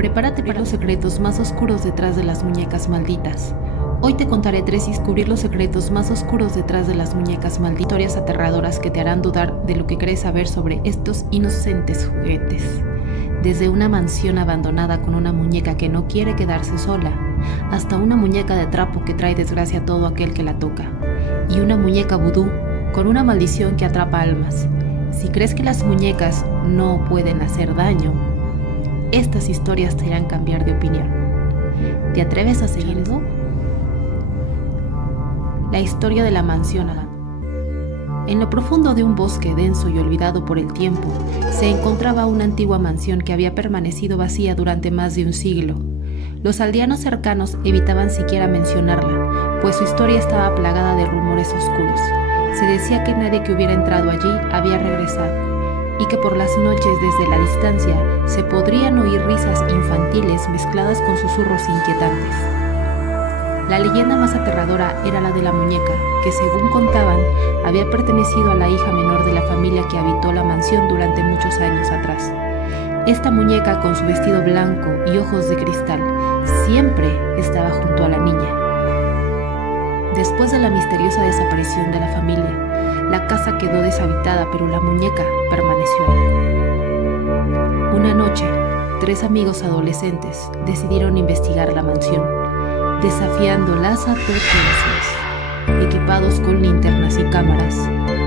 Prepárate para los secretos más oscuros detrás de las muñecas malditas. Hoy te contaré 3 y descubrir los secretos más oscuros detrás de las muñecas malditas. Historias aterradoras que te harán dudar de lo que crees saber sobre estos inocentes juguetes. Desde una mansión abandonada con una muñeca que no quiere quedarse sola, hasta una muñeca de trapo que trae desgracia a todo aquel que la toca, y una muñeca vudú con una maldición que atrapa almas. Si crees que las muñecas no pueden hacer daño, estas historias te harán cambiar de opinión. ¿Te atreves a seguirlo? La historia de la mansión abandonada. En lo profundo de un bosque denso y olvidado por el tiempo, se encontraba una antigua mansión que había permanecido vacía durante más de un siglo. Los aldeanos cercanos evitaban siquiera mencionarla, pues su historia estaba plagada de rumores oscuros. Se decía que nadie que hubiera entrado allí había regresado, y que por las noches desde la distancia se podrían oír risas infantiles mezcladas con susurros inquietantes. La leyenda más aterradora era la de la muñeca, que según contaban, había pertenecido a la hija menor de la familia que habitó la mansión durante muchos años atrás. Esta muñeca, con su vestido blanco y ojos de cristal, siempre estaba junto a la niña. Después de la misteriosa desaparición de la familia, la casa quedó deshabitada, pero la muñeca permaneció ahí. Una noche, 3 amigos adolescentes decidieron investigar la mansión, desafiando las advertencias. Equipados con linternas y cámaras,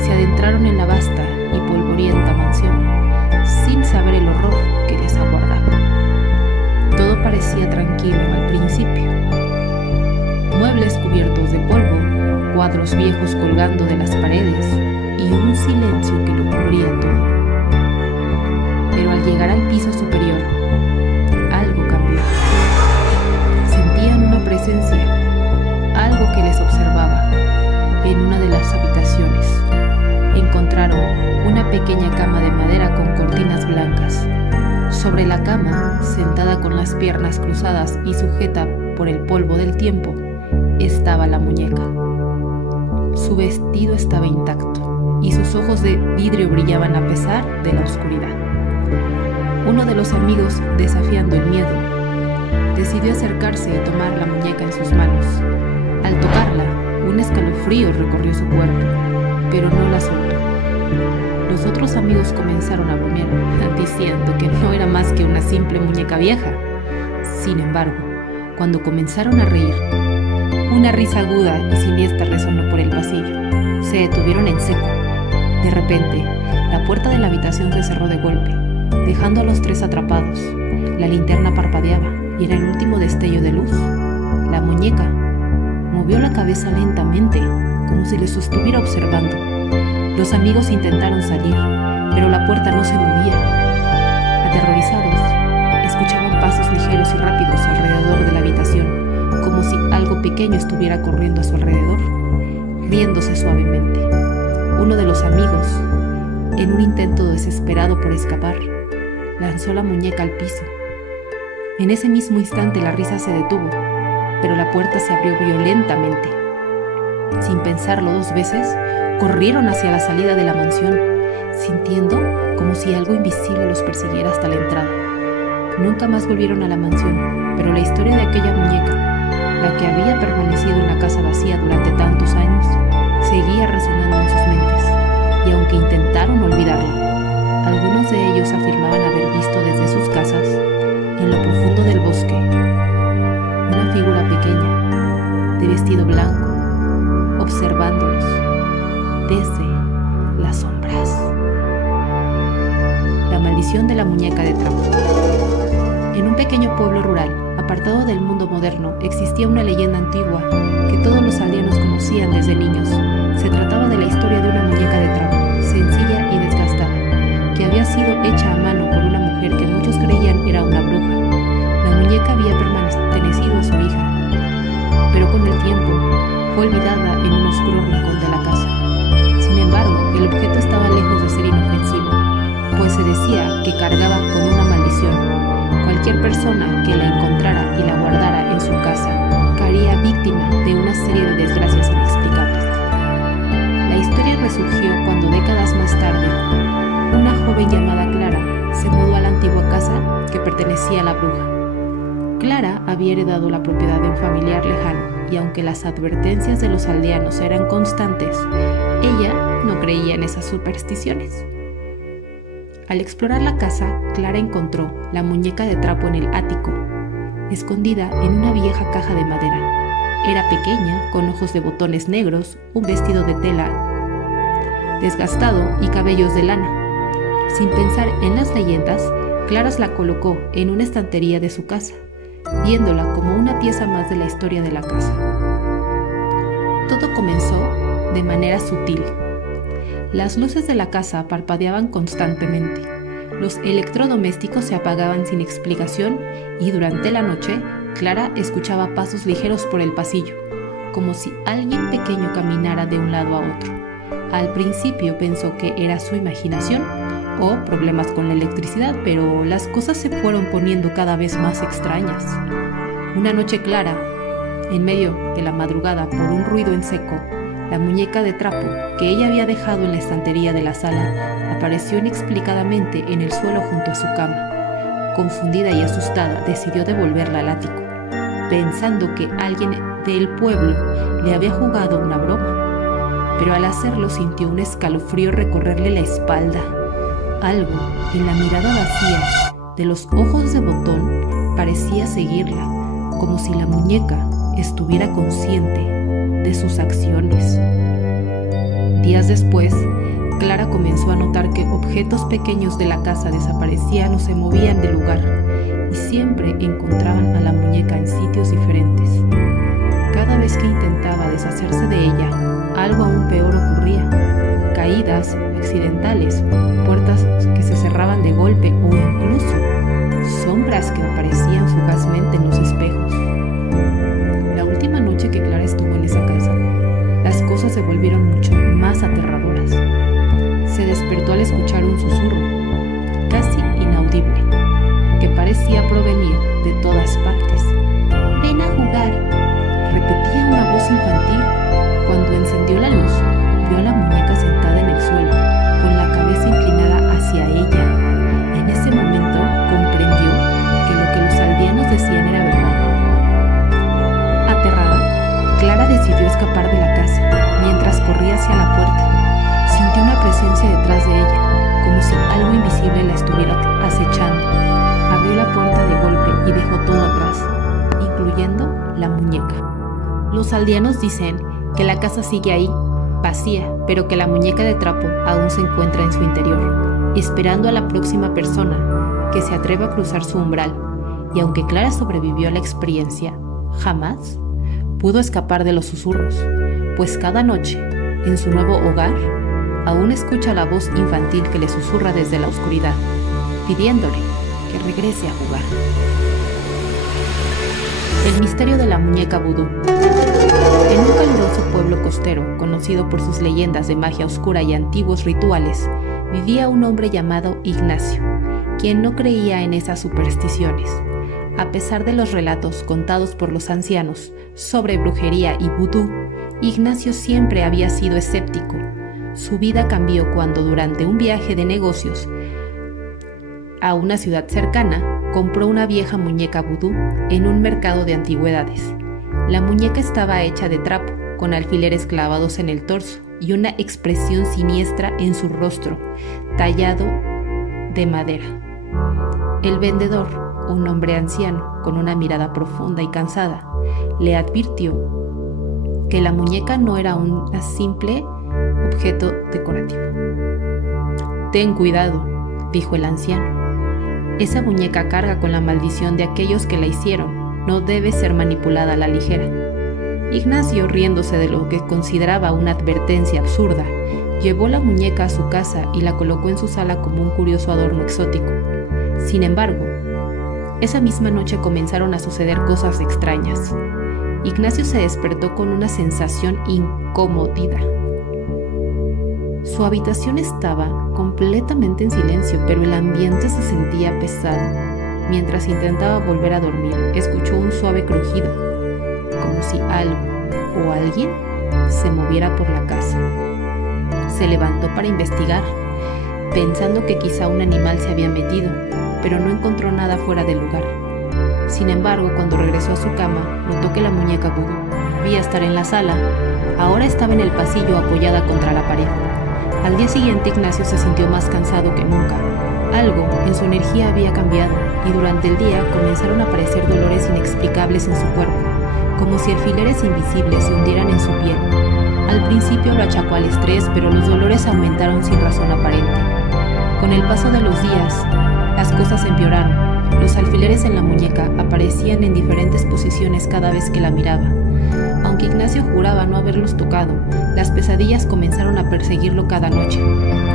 se adentraron en la vasta y polvorienta mansión, sin saber el horror que les aguardaba. Todo parecía tranquilo al principio. Muebles cubiertos de polvo, cuadros viejos colgando de las paredes y un silencio que lo cubría todo. Pero al llegar al piso superior, algo cambió. Sentían una presencia, algo que les observaba. En una de las habitaciones encontraron una pequeña cama de madera con cortinas blancas. Sobre la cama, sentada con las piernas cruzadas y sujeta por el polvo del tiempo, estaba la muñeca. Su vestido estaba intacto y sus ojos de vidrio brillaban a pesar de la oscuridad. Uno de los amigos, desafiando el miedo, decidió acercarse y tomar la muñeca en sus manos. Al tocarla, un escalofrío recorrió su cuerpo, pero no la soltó. Los otros amigos comenzaron a bromear, diciendo que no era más que una simple muñeca vieja. Sin embargo, cuando comenzaron a reír, una risa aguda y siniestra resonó por el pasillo. Se detuvieron en seco. De repente, la puerta de la habitación se cerró de golpe, dejando a los 3 atrapados. La linterna parpadeaba y era el último destello de luz. La muñeca movió la cabeza lentamente, como si les estuviera observando. Los amigos intentaron salir, pero la puerta no se movía. Aterrorizados, escuchaban pasos ligeros y rápidos alrededor de la habitación, como si algo pequeño estuviera corriendo a su alrededor, riéndose suavemente. Uno de los amigos, en un intento desesperado por escapar, lanzó la muñeca al piso. En ese mismo instante la risa se detuvo, pero la puerta se abrió violentamente. Sin pensarlo 2 veces, corrieron hacia la salida de la mansión, sintiendo como si algo invisible los persiguiera hasta la entrada. Nunca más volvieron a la mansión, pero la historia de aquella muñeca, la que había permanecido en la casa vacía durante tantos años, seguía resonando en sus mentes, y aunque intentaron olvidarla, algunos de ellos afirmaban haber visto desde sus casas, en lo profundo del bosque, una figura pequeña, de vestido blanco, observándolos desde las sombras. La maldición de la muñeca de trapo. En un pequeño pueblo rural, apartado del mundo moderno, existía una leyenda antigua que todos los aldeanos conocían desde niños. Se trataba de la historia de una muñeca de trapo, sencilla y desgastada, que había sido hecha a mano por una mujer que muchos creían era una bruja. La muñeca había pertenecido a su hija, pero con el tiempo fue olvidada en un oscuro rincón de la casa. Sin embargo, el objeto estaba lejos de ser inofensivo, pues se decía que cargaba con una maldición. Cualquier persona que la encontrara y la guardara en su casa caería víctima de una serie de desgracias inexplicables. La historia resurgió cuando décadas más tarde, una joven llamada Clara se mudó a la antigua casa que pertenecía a la bruja. Clara había heredado la propiedad de un familiar lejano y aunque las advertencias de los aldeanos eran constantes, ella no creía en esas supersticiones. Al explorar la casa, Clara encontró la muñeca de trapo en el ático, escondida en una vieja caja de madera. Era pequeña, con ojos de botones negros, un vestido de tela desgastado y cabellos de lana. Sin pensar en las leyendas, Clara la colocó en una estantería de su casa, viéndola como una pieza más de la historia de la casa. Todo comenzó de manera sutil. Las luces de la casa parpadeaban constantemente. Los electrodomésticos se apagaban sin explicación y durante la noche, Clara escuchaba pasos ligeros por el pasillo, como si alguien pequeño caminara de un lado a otro. Al principio pensó que era su imaginación o problemas con la electricidad, pero las cosas se fueron poniendo cada vez más extrañas. Una noche clara, en medio de la madrugada por un ruido en seco, la muñeca de trapo que ella había dejado en la estantería de la sala apareció inexplicadamente en el suelo junto a su cama. Confundida y asustada, decidió devolverla al ático, pensando que alguien del pueblo le había jugado una broma. Pero al hacerlo sintió un escalofrío recorrerle la espalda. Algo en la mirada vacía de los ojos de botón parecía seguirla, como si la muñeca estuviera consciente de sus acciones. Días después, Clara comenzó a notar que objetos pequeños de la casa desaparecían o se movían del lugar, y siempre encontraban a la muñeca en sitios diferentes. Cada vez que intentaba deshacerse de ella, algo aún peor ocurría. Caídas accidentales, puertas que se cerraban de golpe o incluso sombras que aparecían fugazmente en los espejos. La última noche que Clara estuvo en esa casa, las cosas se volvieron mucho más aterradoras. Se despertó al escuchar un susurro, casi inaudible, que parecía provenir de todas partes. «Ven a jugar», repetía una voz infantil. Cuando encendió la luz, vio a la muñeca sentada en el suelo, con la cabeza inclinada hacia ella. En ese momento comprendió que lo que los aldeanos decían era verdad. Aterrada, Clara decidió escapar de la casa. Mientras corría hacia la puerta, sintió una presencia detrás de ella, como si algo invisible la estuviera acechando. Abrió la puerta de golpe y dejó todo atrás, incluyendo la muñeca. Los aldeanos dicen que la casa sigue ahí, vacía, pero que la muñeca de trapo aún se encuentra en su interior, esperando a la próxima persona que se atreva a cruzar su umbral. Y aunque Clara sobrevivió a la experiencia, jamás pudo escapar de los susurros, pues cada noche, en su nuevo hogar, aún escucha la voz infantil que le susurra desde la oscuridad, pidiéndole que regrese a jugar. El misterio de la muñeca vudú. En un caluroso pueblo costero, conocido por sus leyendas de magia oscura y antiguos rituales, vivía un hombre llamado Ignacio, quien no creía en esas supersticiones. A pesar de los relatos contados por los ancianos sobre brujería y vudú, Ignacio siempre había sido escéptico. Su vida cambió cuando, durante un viaje de negocios a una ciudad cercana, compró una vieja muñeca vudú en un mercado de antigüedades. La muñeca estaba hecha de trapo, con alfileres clavados en el torso y una expresión siniestra en su rostro, tallado de madera. El vendedor, un hombre anciano con una mirada profunda y cansada, le advirtió que la muñeca no era un simple objeto decorativo. «Ten cuidado», dijo el anciano. «Esa muñeca carga con la maldición de aquellos que la hicieron. No debe ser manipulada a la ligera». Ignacio, riéndose de lo que consideraba una advertencia absurda, llevó la muñeca a su casa y la colocó en su sala como un curioso adorno exótico. Sin embargo, esa misma noche comenzaron a suceder cosas extrañas. Ignacio se despertó con una sensación incómoda. Su habitación estaba completamente en silencio, pero el ambiente se sentía pesado. Mientras intentaba volver a dormir, escuchó un suave crujido, como si algo o alguien se moviera por la casa. Se levantó para investigar, pensando que quizá un animal se había metido, pero no encontró nada fuera del lugar. Sin embargo, cuando regresó a su cama, notó que la muñeca vudú debía estar en la sala. Ahora estaba en el pasillo apoyada contra la pared. Al día siguiente, Ignacio se sintió más cansado que nunca. Algo en su energía había cambiado y durante el día comenzaron a aparecer dolores inexplicables en su cuerpo, como si alfileres invisibles se hundieran en su piel. Al principio lo achacó al estrés, pero los dolores aumentaron sin razón aparente. Con el paso de los días, las cosas empeoraron. Los alfileres en la muñeca aparecían en diferentes posiciones cada vez que la miraba. Aunque Ignacio juraba no haberlos tocado, las pesadillas comenzaron a perseguirlo cada noche.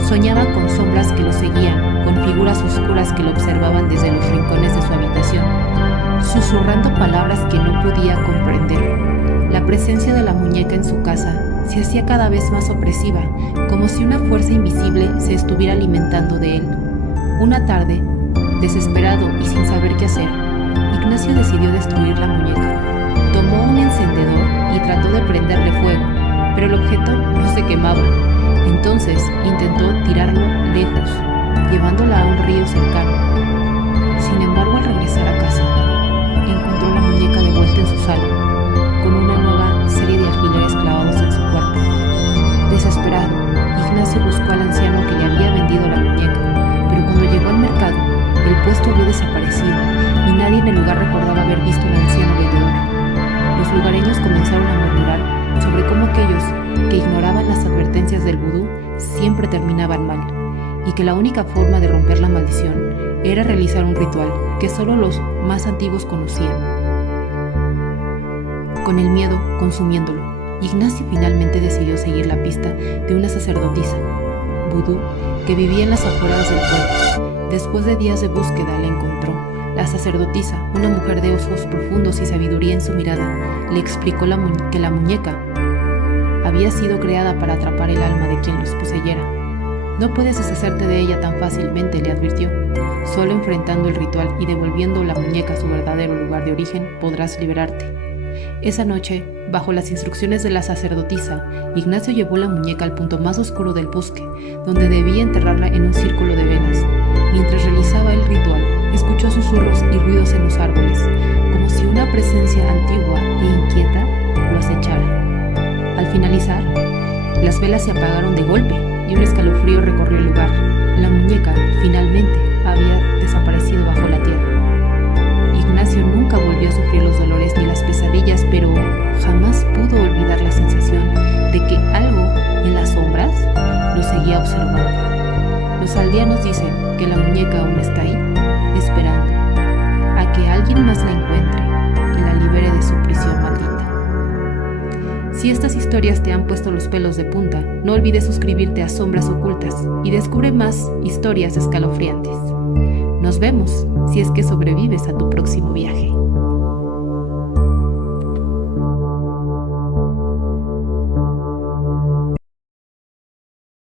Soñaba con sombras que lo seguían, con figuras oscuras que lo observaban desde los rincones de su habitación, susurrando palabras que no podía comprender. La presencia de la muñeca en su casa se hacía cada vez más opresiva, como si una fuerza invisible se estuviera alimentando de él. Una tarde, desesperado y sin saber qué hacer, Ignacio decidió destruir la muñeca. Tomó un encendedor y trató de prenderle fuego, pero el objeto no se quemaba. Entonces intentó tirarlo lejos, llevándola a un río cercano. Sin embargo, al regresar a casa, encontró la muñeca de vuelta en su sala, con una nueva serie de alfileres clavados en su cuerpo. Desesperado, Ignacio buscó al anciano que le había vendido la muñeca, pero cuando llegó al mercado, el puesto había desaparecido y nadie en el lugar recordaba haber visto al anciano vendedor. Los lugareños comenzaron a murmurar sobre cómo aquellos que ignoraban las advertencias del vudú siempre terminaban mal, y que la única forma de romper la maldición era realizar un ritual que solo los más antiguos conocían. Con el miedo consumiéndolo, Ignacio finalmente decidió seguir la pista de una sacerdotisa vudú que vivía en las afueras del pueblo. Después de días de búsqueda, la encontró. La sacerdotisa, una mujer de ojos profundos y sabiduría en su mirada, le explicó que la muñeca había sido creada para atrapar el alma de quien los poseyera. No puedes deshacerte de ella tan fácilmente, le advirtió. Solo enfrentando el ritual y devolviendo la muñeca a su verdadero lugar de origen podrás liberarte. Esa noche, bajo las instrucciones de la sacerdotisa, Ignacio llevó la muñeca al punto más oscuro del bosque, donde debía enterrarla en un círculo de velas. Mientras realizaba el ritual, escuchó susurros y ruidos en los árboles, como si una presencia antigua e inquieta lo acechara. Al finalizar, las velas se apagaron de golpe y un escalofrío recorrió el lugar. La muñeca, finalmente, había desaparecido bajo la tierra. Ignacio nunca volvió a sufrir los dolores ni las pesadillas, pero jamás pudo olvidar la sensación de que algo en las sombras lo seguía observando. Los aldeanos dicen que la muñeca aún está ahí, esperando a que alguien más la encuentre y la libere de su prisión maldita. Si estas historias te han puesto los pelos de punta, no olvides suscribirte a Sombras Ocultas y descubre más historias escalofriantes. Nos vemos si es que sobrevives a tu próximo viaje.